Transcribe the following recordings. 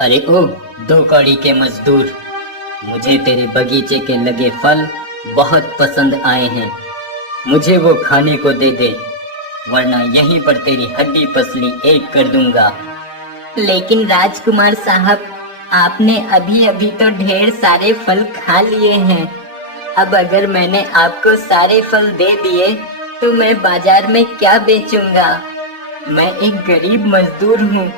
अरे ओ दो कौड़ी के मजदूर, मुझे तेरे बगीचे के लगे फल बहुत पसंद आए हैं। मुझे वो खाने को दे दे, वरना यहीं पर तेरी हड्डी पसली एक कर दूंगा। लेकिन राजकुमार साहब, आपने अभी अभी तो ढेर सारे फल खा लिए हैं। अब अगर मैंने आपको सारे फल दे दिए तो मैं बाजार में क्या बेचूंगा? मैं एक गरीब मजदूर हूँ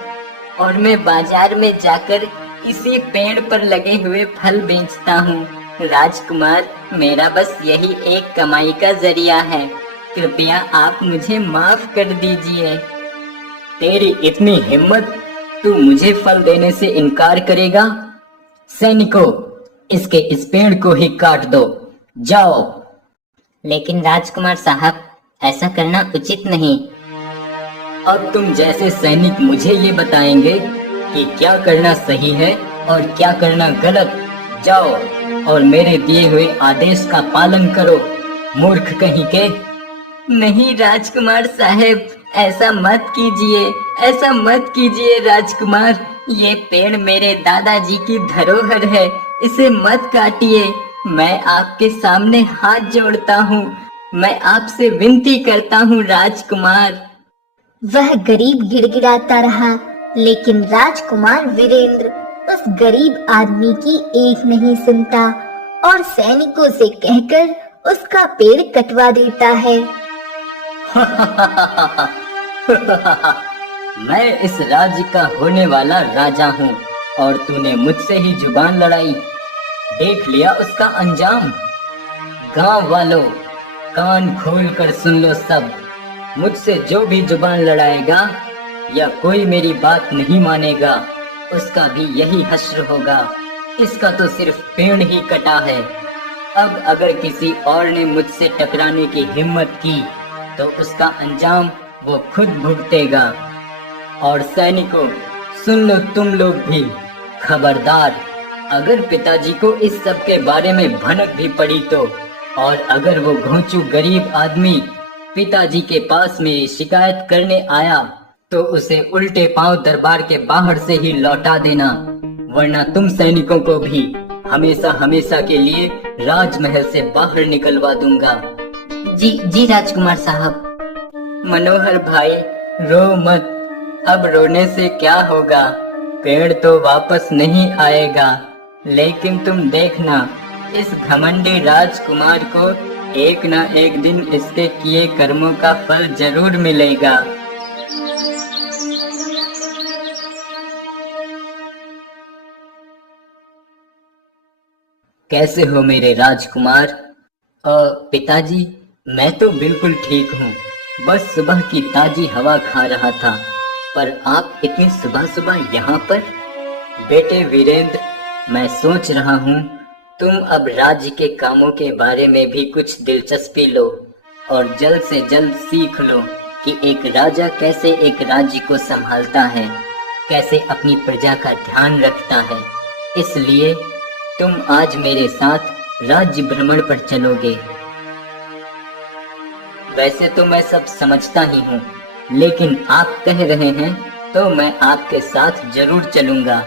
और मैं बाजार में जाकर इसी पेड़ पर लगे हुए फल बेचता हूँ। राजकुमार, मेरा बस यही एक कमाई का जरिया है। कृपया आप मुझे माफ कर दीजिए। तेरी इतनी हिम्मत, तू मुझे फल देने से इनकार करेगा? सैनिकों, इसके इस पेड़ को ही काट दो, जाओ। लेकिन राजकुमार साहब, ऐसा करना उचित नहीं। अब तुम जैसे सैनिक मुझे ये बताएंगे कि क्या करना सही है और क्या करना गलत। जाओ और मेरे दिए हुए आदेश का पालन करो, मूर्ख कहीं के। नहीं राजकुमार साहब, ऐसा मत कीजिए, ऐसा मत कीजिए राजकुमार। ये पेड़ मेरे दादाजी की धरोहर है, इसे मत काटिए। मैं आपके सामने हाथ जोड़ता हूँ, मैं आपसे विनती करता हूँ राजकुमार। वह गरीब गिड़गिड़ाता रहा, लेकिन राजकुमार वीरेंद्र उस गरीब आदमी की एक नहीं सुनता और सैनिकों से कहकर उसका पेड़ कटवा देता है। मैं इस राज्य का होने वाला राजा हूँ और तूने मुझसे ही जुबान लड़ाई। देख लिया उसका अंजाम। गांव वालों, कान खोल कर सुन लो सब। मुझसे जो भी जुबान लड़ाएगा या कोई मेरी बात नहीं मानेगा, उसका भी यही हश्र होगा। इसका तो सिर्फ पेड़ ही कटा है। अब अगर किसी और ने मुझसे टकराने की हिम्मत की तो उसका अंजाम वो खुद भुगतेगा। और सैनिकों, सुन लो तुम लोग भी, खबरदार, अगर पिताजी को इस सब के बारे में भनक भी पड़ी तो, और अगर वो घोंचू गरीब आदमी पिताजी के पास मेरी शिकायत करने आया तो उसे उल्टे पांव दरबार के बाहर से ही लौटा देना, वरना तुम सैनिकों को भी हमेशा हमेशा के लिए राजमहल से बाहर निकलवा दूंगा। जी राजकुमार साहब। मनोहर भाई, रो मत। अब रोने से क्या होगा? पेड़ तो वापस नहीं आएगा, लेकिन तुम देखना, इस घमंडी राजकुमार को एक ना एक दिन इसके किए कर्मों का फल जरूर मिलेगा। कैसे हो मेरे राजकुमार? पिताजी, मैं तो बिल्कुल ठीक हूँ, बस सुबह की ताजी हवा खा रहा था। पर आप इतनी सुबह सुबह यहाँ पर? बेटे वीरेंद्र, मैं सोच रहा हूँ तुम अब राज्य के कामों के बारे में भी कुछ दिलचस्पी लो और जल्द से जल्द सीख लो कि एक राजा कैसे एक राज्य को संभालता है, कैसे अपनी प्रजा का ध्यान रखता है। इसलिए तुम आज मेरे साथ राज्य भ्रमण पर चलोगे। वैसे तो मैं सब समझता ही हूँ, लेकिन आप कह रहे हैं तो मैं आपके साथ जरूर चलूंगा।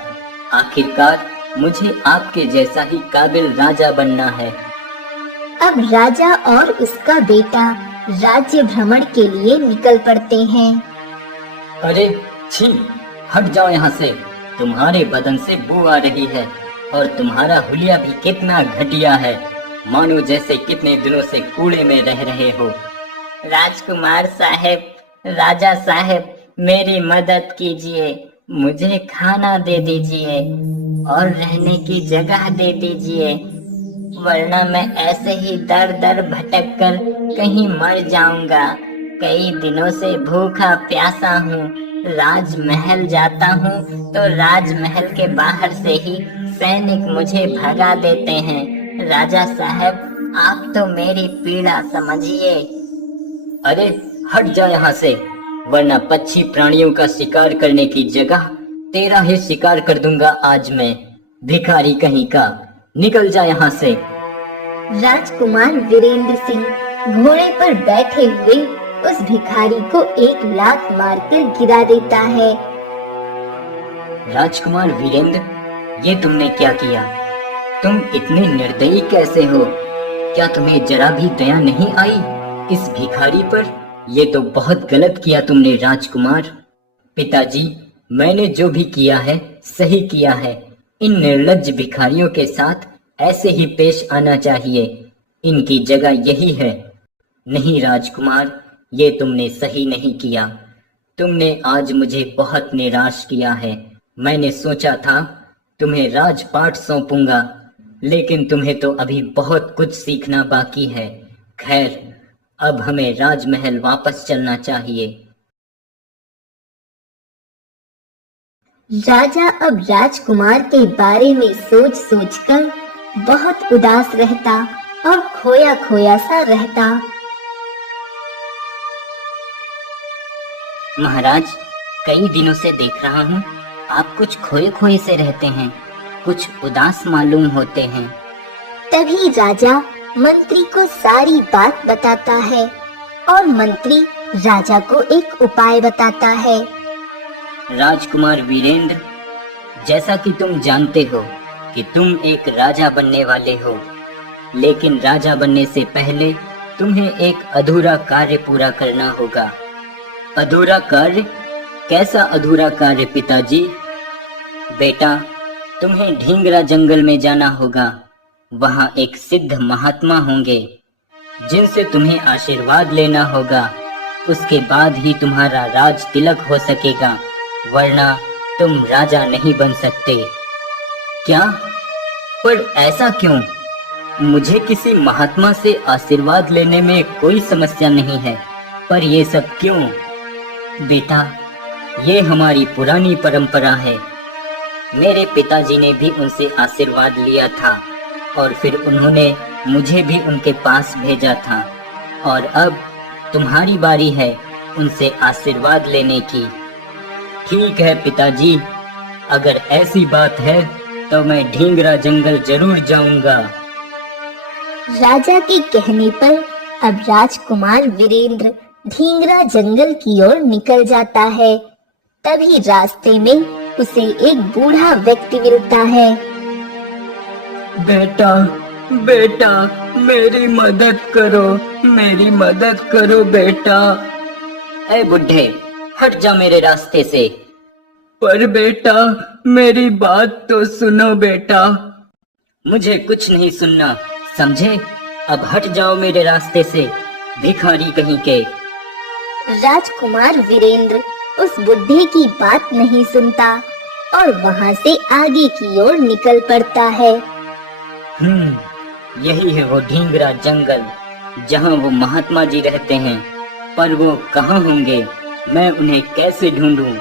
आखिरकार मुझे आपके जैसा ही काबिल राजा बनना है। अब राजा और उसका बेटा राज्य भ्रमण के लिए निकल पड़ते हैं। अरे छी, हट जाओ यहाँ से। तुम्हारे बदन से बू आ रही है और तुम्हारा हुलिया भी कितना घटिया है, मानो जैसे कितने दिनों से कूड़े में रह रहे हो। राजकुमार साहब, राजा साहब, मेरी मदद कीजिए, मुझे खाना दे दीजिए और रहने की जगह दे दीजिए, वरना मैं ऐसे ही दर दर भटक कर कहीं मर जाऊंगा। कई दिनों से भूखा प्यासा हूँ। राजमहल जाता हूँ तो राजमहल के बाहर से ही सैनिक मुझे भगा देते हैं। राजा साहब, आप तो मेरी पीड़ा समझिए। अरे हट जा यहाँ से, वरना पक्षी प्राणियों का शिकार करने की जगह तेरा ही शिकार कर दूंगा आज मैं। भिखारी कहीं का, निकल जा यहाँ से। राजकुमार वीरेंद्र सिंह घोड़े पर बैठे हुए उस भिखारी को एक लात मारकर गिरा देता है। राजकुमार वीरेंद्र, ये तुमने क्या किया? तुम इतने निर्दयी कैसे हो? क्या तुम्हें जरा भी दया नहीं आई इस भिखारी पर? ये तो बहुत गलत किया तुमने राजकुमार। पिताजी, मैंने जो भी किया है सही किया है। इन निर्लज्ज भिखारियों के साथ ऐसे ही पेश आना चाहिए। इनकी जगह यही है। नहीं राजकुमार, ये तुमने सही नहीं किया। तुमने आज मुझे बहुत निराश किया है। मैंने सोचा था तुम्हें राजपाट सौंपूंगा, लेकिन तुम्हें तो अभी बहुत कुछ सीखना बाकी है। खैर, अब हमें राजमहल वापस चलना चाहिए। राजा अब राजकुमार के बारे में सोच सोचकर बहुत उदास रहता और खोया खोया सा रहता। महाराज, कई दिनों से देख रहा हूँ आप कुछ खोए खोए से रहते हैं, कुछ उदास मालूम होते हैं। तभी राजा मंत्री को सारी बात बताता है और मंत्री राजा को एक उपाय बताता है। राजकुमार वीरेंद्र, जैसा कि तुम जानते हो कि तुम एक राजा बनने वाले हो, लेकिन राजा बनने से पहले तुम्हें एक अधूरा कार्य पूरा करना होगा। अधूरा कार्य? कैसा अधूरा कार्य पिताजी? बेटा, तुम्हें ढींगरा जंगल में जाना होगा। वहाँ एक सिद्ध महात्मा होंगे जिनसे तुम्हें आशीर्वाद लेना होगा। उसके बाद ही तुम्हारा राज तिलक हो सकेगा, वरना तुम राजा नहीं बन सकते। क्या? पर ऐसा क्यों? मुझे किसी महात्मा से आशीर्वाद लेने में कोई समस्या नहीं है, पर ये सब क्यों? बेटा, ये हमारी पुरानी परंपरा है। मेरे पिताजी ने भी उनसे आशीर्वाद लिया था और फिर उन्होंने मुझे भी उनके पास भेजा था, और अब तुम्हारी बारी है उनसे आशीर्वाद लेने की। ठीक है पिताजी, अगर ऐसी बात है तो मैं ढींगरा जंगल जरूर जाऊंगा। राजा के कहने पर अब राजकुमार वीरेंद्र ढींगरा जंगल की ओर निकल जाता है। तभी रास्ते में उसे एक बूढ़ा व्यक्ति मिलता है। बेटा, बेटा, मेरी मदद करो, मेरी मदद करो बेटा। ए बुढ़े, हट जा मेरे रास्ते से। पर बेटा, मेरी बात तो सुनो बेटा। मुझे कुछ नहीं सुनना, समझे? अब हट जाओ मेरे रास्ते से, भिखारी कहीं के। राजकुमार वीरेंद्र उस बुढ़े की बात नहीं सुनता और वहाँ से आगे की ओर निकल पड़ता है। यही है वो ढींगरा जंगल जहाँ वो महात्मा जी रहते हैं। पर वो कहाँ होंगे? मैं उन्हें कैसे ढूंढूं?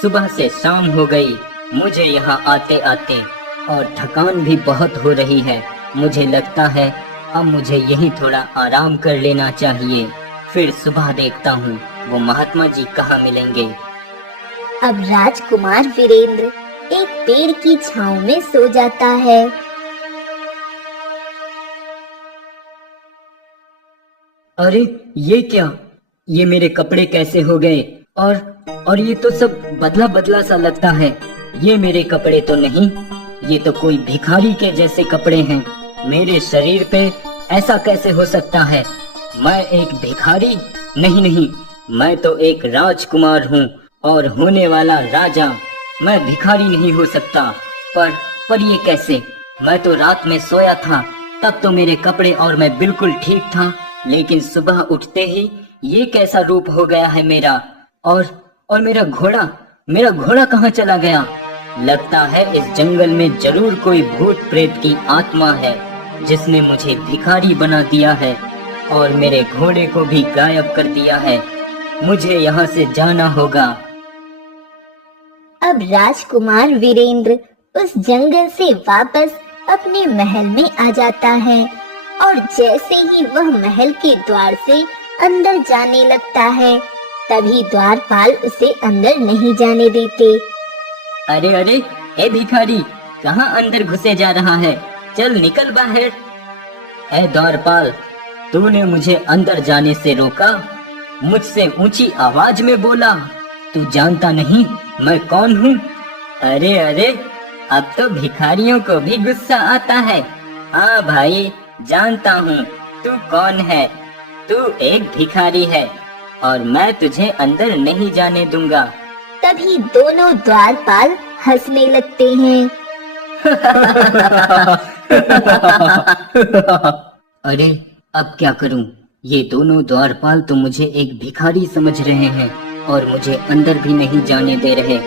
सुबह से शाम हो गई मुझे यहाँ आते आते, और थकान भी बहुत हो रही है। मुझे लगता है अब मुझे यहीं थोड़ा आराम कर लेना चाहिए। फिर सुबह देखता हूँ वो महात्मा जी कहाँ मिलेंगे। अब राजकुमार वीरेंद्र एक पेड़ की छांव में सो जाता है। अरे ये क्या? ये मेरे कपड़े कैसे हो गए? और ये तो सब बदला बदला सा लगता है। ये मेरे कपड़े तो नहीं, ये तो कोई भिखारी के जैसे कपड़े हैं। मेरे शरीर पे ऐसा कैसे हो सकता है? मैं एक भिखारी? नहीं नहीं, मैं तो एक राजकुमार हूँ और होने वाला राजा। मैं भिखारी नहीं हो सकता। पर ये कैसे? मैं तो रात में सोया था, तब तो मेरे कपड़े और मैं बिल्कुल ठीक था, लेकिन सुबह उठते ही ये कैसा रूप हो गया है मेरा। और मेरा घोड़ा कहाँ चला गया? लगता है इस जंगल में जरूर कोई भूत प्रेत की आत्मा है जिसने मुझे भिखारी बना दिया है और मेरे घोड़े को भी गायब कर दिया है। मुझे यहाँ से जाना होगा। अब राजकुमार वीरेंद्र उस जंगल से वापस अपने महल में आ जाता है और जैसे ही वह महल के द्वार से अंदर जाने लगता है, तभी द्वारपाल उसे अंदर नहीं जाने देते। अरे अरे, ए भिखारी, कहाँ अंदर घुसे जा रहा है? चल निकल बाहर। ए द्वारपाल, तूने मुझे अंदर जाने से रोका? मुझसे ऊंची आवाज में बोला, तू जानता नहीं मैं कौन हूँ? अरे अरे, अब तो भिखारियों को भी गुस्सा आता है। हाँ भाई, जानता हूँ तू कौन है। तू एक भिखारी है और मैं तुझे अंदर नहीं जाने दूंगा। तभी दोनों द्वारपाल हंसने लगते हैं। अरे अब क्या करूं? ये दोनों द्वारपाल तो मुझे एक भिखारी समझ रहे हैं और मुझे अंदर भी नहीं जाने दे रहे।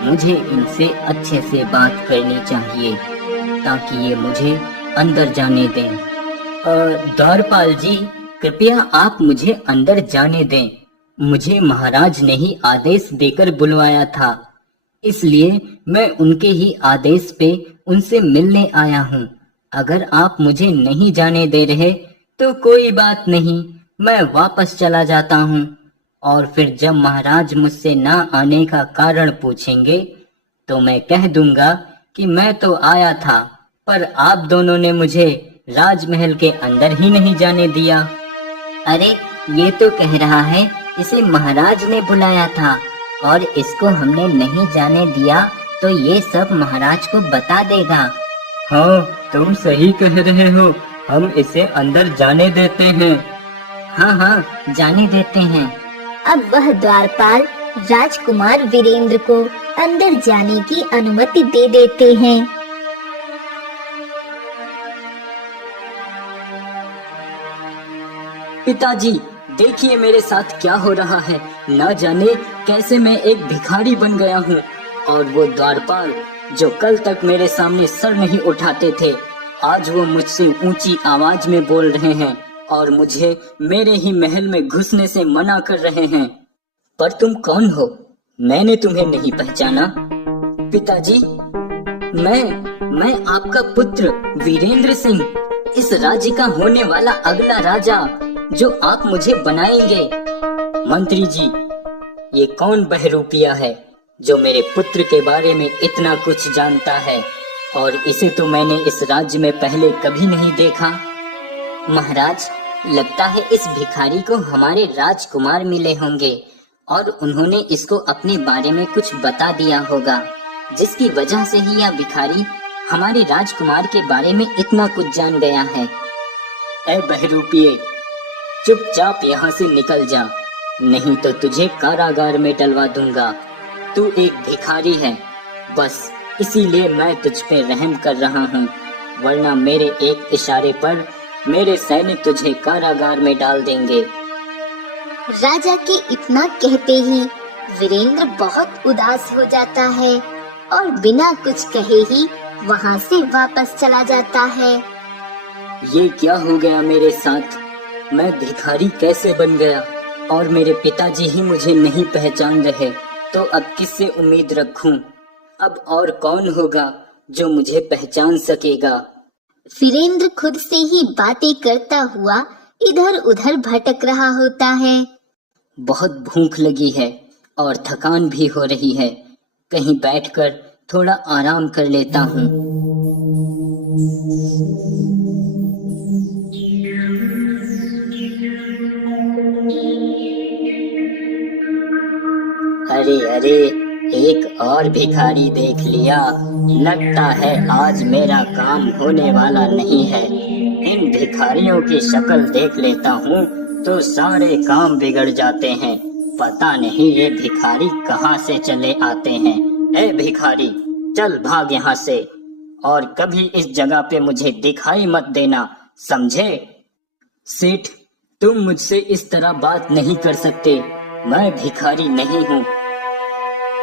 मुझे इनसे अच्छे से बात करनी चाहिए ताकि ये मुझे अंदर जाने दें। द्वारपाल जी, कृपया आप मुझे अंदर जाने दें। मुझे महाराज ने ही आदेश देकर बुलवाया था, इसलिए मैं उनके ही आदेश पे उनसे मिलने आया हूँ। अगर आप मुझे नहीं जाने दे रहे तो कोई बात नहीं, मैं वापस चला जाता हूँ। और फिर जब महाराज मुझसे ना आने का कारण पूछेंगे तो मैं कह दूंगा कि मैं तो आया था, पर आप दोनों ने मुझे राजमहल के अंदर ही नहीं जाने दिया। अरे ये तो कह रहा है इसे महाराज ने बुलाया था और इसको हमने नहीं जाने दिया तो ये सब महाराज को बता देगा। हाँ, तुम सही कह रहे हो, हम इसे अंदर जाने देते हैं। हाँ, जाने देते हैं। अब वह द्वारपाल राजकुमार वीरेंद्र को अंदर जाने की अनुमति दे देते हैं। पिताजी, देखिए मेरे साथ क्या हो रहा है। न जाने कैसे मैं एक भिखारी बन गया हूँ और वो द्वारपाल जो कल तक मेरे सामने सर नहीं उठाते थे, आज वो मुझसे ऊंची आवाज में बोल रहे हैं और मुझे मेरे ही महल में घुसने से मना कर रहे हैं। पर तुम कौन हो? मैंने तुम्हें नहीं पहचाना। पिताजी, मैं आपका पुत्र वीरेंद्र सिंह, इस राज्य का होने वाला अगला राजा जो आप मुझे बनाएंगे। मंत्री जी, ये कौन बहरूपिया है जो मेरे पुत्र के बारे में इतना कुछ जानता है और इसे तो मैंने इस राज्य में पहले कभी नहीं देखा। महाराज, लगता है इस भिखारी को हमारे राजकुमार मिले होंगे और उन्होंने इसको अपने बारे में कुछ बता दिया होगा, जिसकी वजह से ही यह भिखारी हमारे राजकुमार के बारे में इतना कुछ जान गया है। ऐ बहरूपिये, चुपचाप यहाँ से निकल जा, नहीं तो तुझे कारागार में डलवा दूंगा। तू एक भिखारी है, बस इसीलिए मैं तुझ पे रहम कर रहा हूँ, वरना मेरे एक इशारे पर मेरे सैनिक तुझे कारागार में डाल देंगे। राजा के इतना कहते ही वीरेंद्र बहुत उदास हो जाता है और बिना कुछ कहे ही वहाँ से वापस चला जाता है। ये क्या हो गया मेरे साथ? मैं भिखारी कैसे बन गया और मेरे पिताजी ही मुझे नहीं पहचान रहे, तो अब किससे उम्मीद रखूं? अब और कौन होगा जो मुझे पहचान सकेगा? वीरेंद्र खुद से ही बातें करता हुआ इधर उधर भटक रहा होता है। बहुत भूख लगी है और थकान भी हो रही है, कहीं बैठकर थोड़ा आराम कर लेता हूँ। अरे अरे, एक और भिखारी देख लिया। लगता है आज मेरा काम होने वाला नहीं है। इन भिखारियों की शक्ल देख लेता हूँ तो सारे काम बिगड़ जाते हैं। पता नहीं ये भिखारी कहाँ से चले आते हैं। ए भिखारी, चल भाग यहाँ से और कभी इस जगह पे मुझे दिखाई मत देना, समझे? सेठ, तुम मुझसे इस तरह बात नहीं कर सकते, मैं भिखारी नहीं हूँ।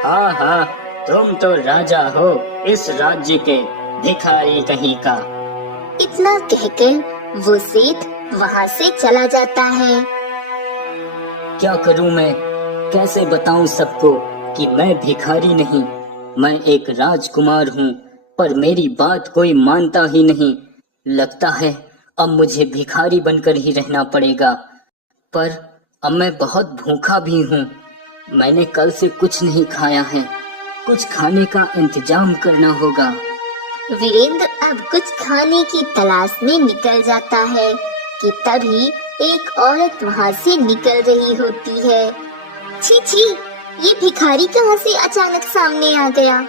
हाँ हाँ, तुम तो राजा हो इस राज्य के, भिखारी कहीं का। इतना कहकर वो सेठ वहाँ से चला जाता है। क्या करूं मैं? कैसे बताऊं सबको कि मैं भिखारी नहीं, मैं एक राजकुमार हूँ, पर मेरी बात कोई मानता ही नहीं। लगता है अब मुझे भिखारी बनकर ही रहना पड़ेगा। पर अब मैं बहुत भूखा भी हूँ, मैंने कल से कुछ नहीं खाया है, कुछ खाने का इंतजाम करना होगा। वीरेंद्र अब कुछ खाने की तलाश में निकल जाता है कि तभी एक औरत वहाँ से निकल रही होती है। छी छी, ये भिखारी कहाँ से अचानक सामने आ गया?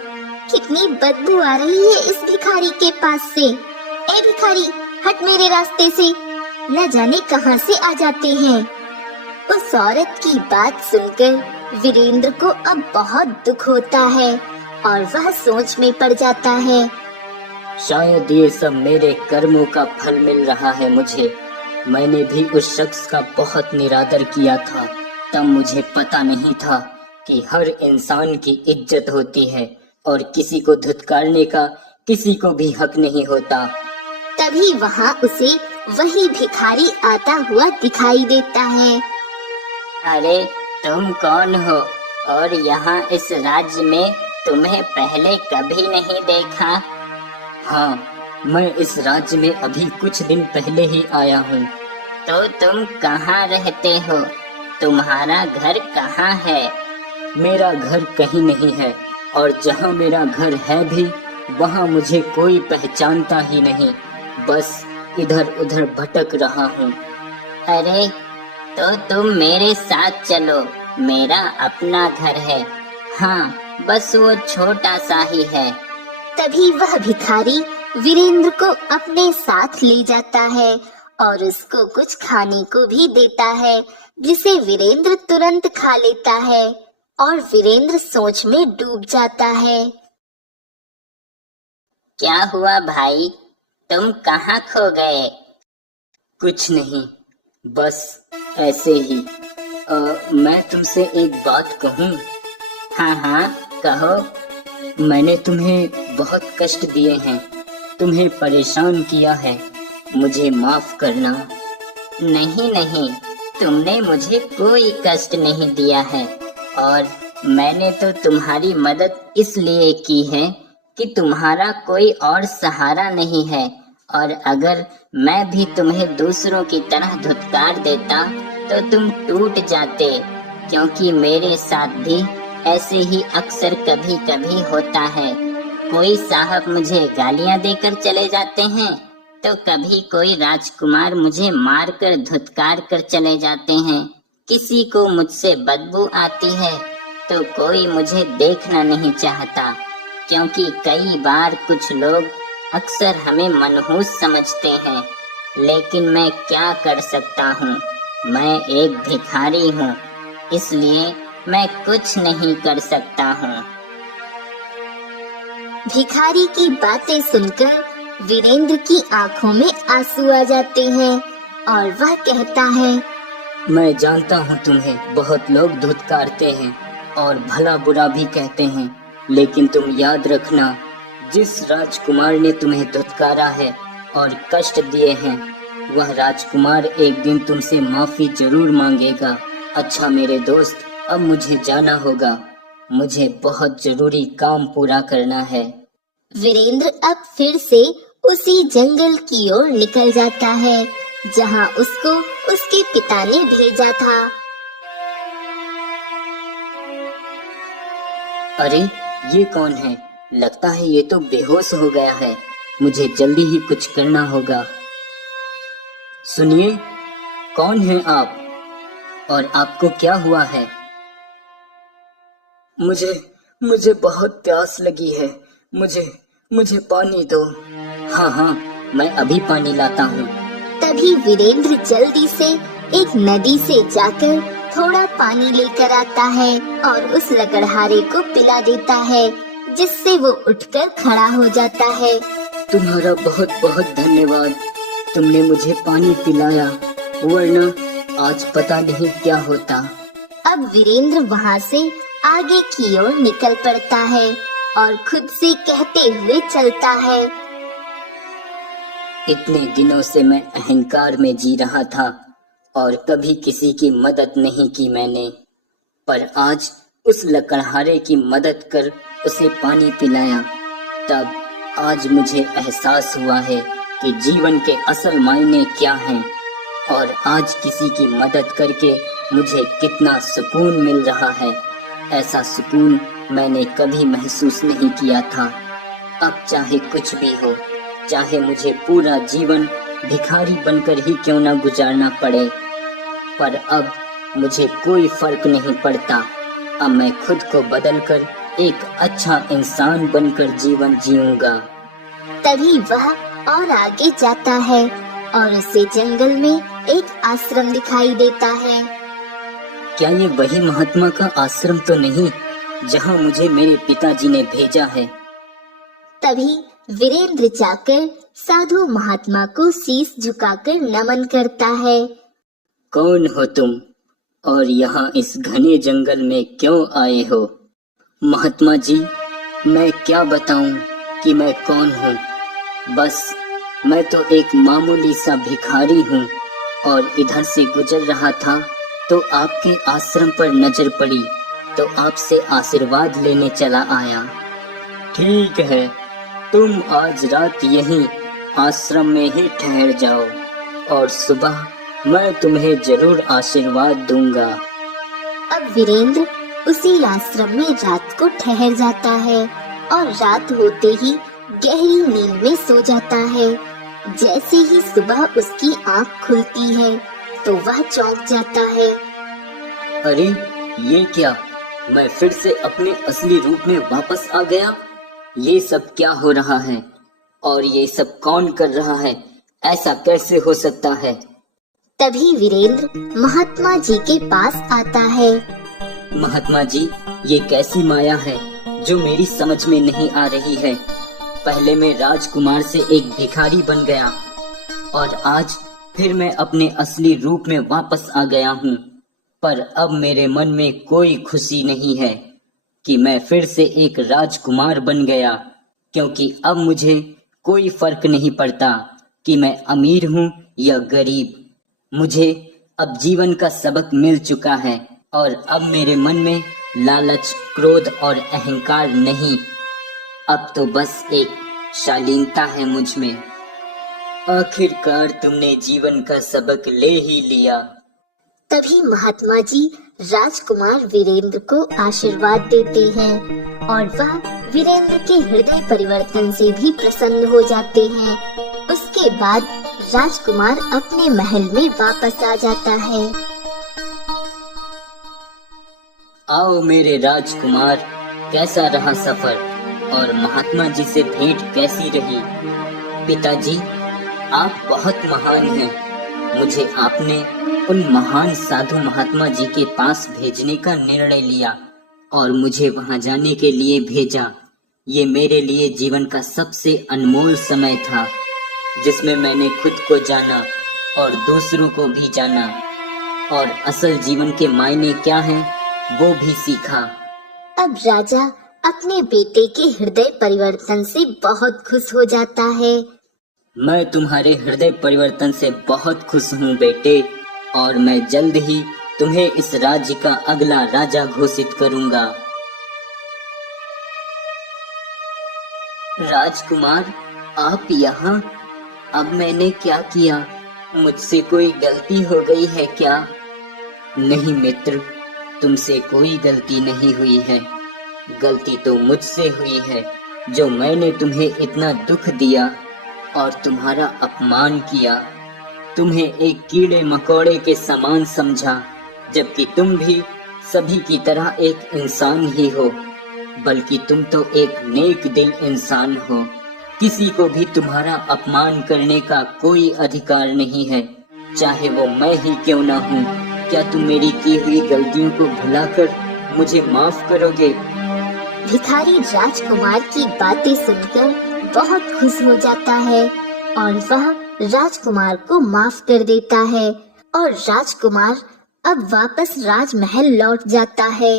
कितनी बदबू आ रही है इस भिखारी के पास से। ए भिखारी, हट मेरे रास्ते से, न जाने कहाँ से आ जाते हैं। उस औरत की बात सुनकर वीरेंद्र को अब बहुत दुख होता है और वह सोच में पड़ जाता है। शायद ये सब मेरे कर्मों का फल मिल रहा है मुझे। मैंने भी उस शख्स का बहुत निरादर किया था, तब मुझे पता नहीं था कि हर इंसान की इज्जत होती है और किसी को धुतकारने का किसी को भी हक नहीं होता। तभी वहाँ उसे वही भिखारी आता हुआ दिखाई देता है। अरे तुम कौन हो और यहाँ इस राज्य में तुम्हें पहले कभी नहीं देखा? हाँ, मैं इस राज्य में अभी कुछ दिन पहले ही आया हूँ। तो तुम कहाँ रहते हो? तुम्हारा घर कहाँ है? मेरा घर कहीं नहीं है और जहाँ मेरा घर है भी वहाँ मुझे कोई पहचानता ही नहीं। बस इधर उधर भटक रहा हूँ। अरे तो तुम मेरे साथ चलो, मेरा अपना घर है। हाँ, बस वो छोटा सा ही है। तभी वह भिखारी वीरेंद्र को अपने साथ ले जाता है और उसको कुछ खाने को भी देता है, जिसे वीरेंद्र तुरंत खा लेता है और वीरेंद्र सोच में डूब जाता है। क्या हुआ भाई, तुम कहाँ खो गए? कुछ नहीं, बस ऐसे ही। मैं तुमसे एक बात कहूँ? हाँ हाँ, कहो। मैंने तुम्हें बहुत कष्ट दिए हैं, तुम्हें परेशान किया है, मुझे माफ करना। नहीं नहीं, तुमने मुझे कोई कष्ट नहीं दिया है और मैंने तो तुम्हारी मदद इसलिए की है कि तुम्हारा कोई और सहारा नहीं है, और अगर मैं भी तुम्हें दूसरों की तरह धुतकार देता तो तुम टूट जाते, क्योंकि मेरे साथ भी ऐसे ही अक्सर कभी कभी होता है। कोई साहब मुझे गालियां देकर चले जाते हैं तो कभी कोई राजकुमार मुझे मारकर धुतकार कर चले जाते हैं। किसी को मुझसे बदबू आती है तो कोई मुझे देखना नहीं चाहता, क्योंकि कई बार कुछ लोग अक्सर हमें मनहूस समझते हैं। लेकिन मैं क्या कर सकता हूँ, मैं एक भिखारी हूँ, इसलिए मैं कुछ नहीं कर सकता हूँ। भिखारी की बातें सुनकर वीरेंद्र की आंखों में आंसू आ जाते हैं और वह कहता है, मैं जानता हूँ तुम्हें बहुत लोग धुतकारते हैं और भला बुरा भी कहते हैं, लेकिन तुम याद रखना, जिस राजकुमार ने तुम्हें धुतकारा है और कष्ट दिए हैं, वह राजकुमार एक दिन तुमसे माफी जरूर मांगेगा। अच्छा मेरे दोस्त, अब मुझे जाना होगा, मुझे बहुत जरूरी काम पूरा करना है। वीरेंद्र अब फिर से उसी जंगल की ओर निकल जाता है जहां उसको उसके पिता ने भेजा था। अरे ये कौन है? लगता है ये तो बेहोश हो गया है, मुझे जल्दी ही कुछ करना होगा। सुनिए, कौन है आप और आपको क्या हुआ है? मुझे बहुत प्यास लगी है, मुझे पानी दो। हाँ हाँ, मैं अभी पानी लाता हूँ। तभी वीरेंद्र जल्दी से एक नदी से जाकर थोड़ा पानी लेकर आता है और उस लकड़हारे को पिला देता है, जिससे वो उठकर खड़ा हो जाता है। तुम्हारा बहुत बहुत धन्यवाद, तुमने मुझे पानी पिलाया, वरना आज पता नहीं क्या होता। अब वीरेंद्र वहाँ से आगे की ओर निकल पड़ता है और खुद से कहते हुए चलता है, इतने दिनों से मैं अहंकार में जी रहा था और कभी किसी की मदद नहीं की मैंने, पर आज उस लकड़हारे की मदद कर उसे पानी पिलाया, तब आज मुझे एहसास हुआ है कि जीवन के असल मायने क्या हैं, और आज किसी की मदद करके मुझे कितना सुकून मिल रहा है। ऐसा सुकून मैंने कभी महसूस नहीं किया था। अब चाहे कुछ भी हो, चाहे मुझे पूरा जीवन भिखारी बनकर ही क्यों ना गुजारना पड़े, पर अब मुझे कोई फर्क नहीं पड़ता। अब मैं खुद को बदलकर एक अच्छा इंसान बनकर जीवन जीऊंगा। तभी वह और आगे जाता है और उसे जंगल में एक आश्रम दिखाई देता है। क्या ये वही महात्मा का आश्रम तो नहीं जहाँ मुझे मेरे पिताजी ने भेजा है? तभी वीरेंद्र जाकर साधु महात्मा को शीश झुकाकर नमन करता है। कौन हो तुम और यहाँ इस घने जंगल में क्यों आए हो? महात्मा जी, मैं क्या बताऊं कि मैं कौन हूँ। बस मैं तो एक मामूली सा भिखारी हूँ और इधर से गुजर रहा था तो आपके आश्रम पर नजर पड़ी तो आपसे आशीर्वाद लेने चला आया। ठीक है, तुम आज रात यहीं आश्रम में ही ठहर जाओ और सुबह मैं तुम्हें जरूर आशीर्वाद दूंगा। अब वीरेंद्र उसी आश्रम में रात को ठहर जाता है और रात होते ही गहरी नींद में सो जाता है। जैसे ही सुबह उसकी आंख खुलती है तो वह चौंक जाता है। अरे ये क्या, मैं फिर से अपने असली रूप में वापस आ गया। ये सब क्या हो रहा है और ये सब कौन कर रहा है? ऐसा कैसे हो सकता है? तभी वीरेंद्र महात्मा जी के पास आता है। महात्मा जी, ये कैसी माया है जो मेरी समझ में नहीं आ रही है। पहले मैं राजकुमार से एक भिखारी बन गया और आज फिर मैं अपने असली रूप में वापस आ गया हूँ, पर अब मेरे मन में कोई खुशी नहीं है कि मैं फिर से एक राजकुमार बन गया, क्योंकि अब मुझे कोई फर्क नहीं पड़ता कि मैं अमीर हूँ या गरीब। मुझे अब जीवन का सबक मिल चुका है और अब मेरे मन में लालच, क्रोध और अहंकार नहीं। अब तो बस एक शालीनता है मुझ में। आखिरकार तुमने जीवन का सबक ले ही लिया। तभी महात्मा जी राजकुमार वीरेंद्र को आशीर्वाद देते हैं और वह वीरेंद्र के हृदय परिवर्तन से भी प्रसन्न हो जाते हैं। उसके बाद राजकुमार अपने महल में वापस आ जाता है। आओ मेरे राजकुमार, कैसा रहा सफर और महात्मा जी से भेंट कैसी रही? पिताजी, आप बहुत महान हैं। मुझे आपने उन महान साधु महात्मा जी के पास भेजने का निर्णय लिया और मुझे वहां जाने के लिए भेजा। ये मेरे लिए जीवन का सबसे अनमोल समय था, जिसमें मैंने खुद को जाना और दूसरों को भी जाना और असल जीवन के मायने क्या हैं वो भी सीखा। अब राजा अपने बेटे के हृदय परिवर्तन से बहुत खुश हो जाता है। मैं तुम्हारे हृदय परिवर्तन से बहुत खुश हूँ बेटे, और मैं जल्द ही तुम्हें इस राज्य का अगला राजा घोषित करूंगा। राजकुमार, आप यहाँ? अब मैंने क्या किया? मुझसे कोई गलती हो गई है क्या? नहीं मित्र, तुमसे कोई गलती नहीं हुई है। गलती तो मुझसे हुई है, जो मैंने तुम्हें इतना दुख दिया और तुम्हारा अपमान किया। तुम्हें एक कीड़े मकोड़े के समान समझा, जबकि तुम भी सभी की तरह एक इंसान ही हो। बल्कि तुम तो एक नेक दिल इंसान हो। किसी को भी तुम्हारा अपमान करने का कोई अधिकार नहीं है, चाहे वो मैं ही क्यों ना हूँ। क्या तुम मेरी की हुई गलतियों को भुलाकर मुझे माफ करोगे? भिखारी राजकुमार की बातें सुनकर बहुत खुश हो जाता है और वह राजकुमार को माफ कर देता है और राजकुमार अब वापस राजमहल लौट जाता है।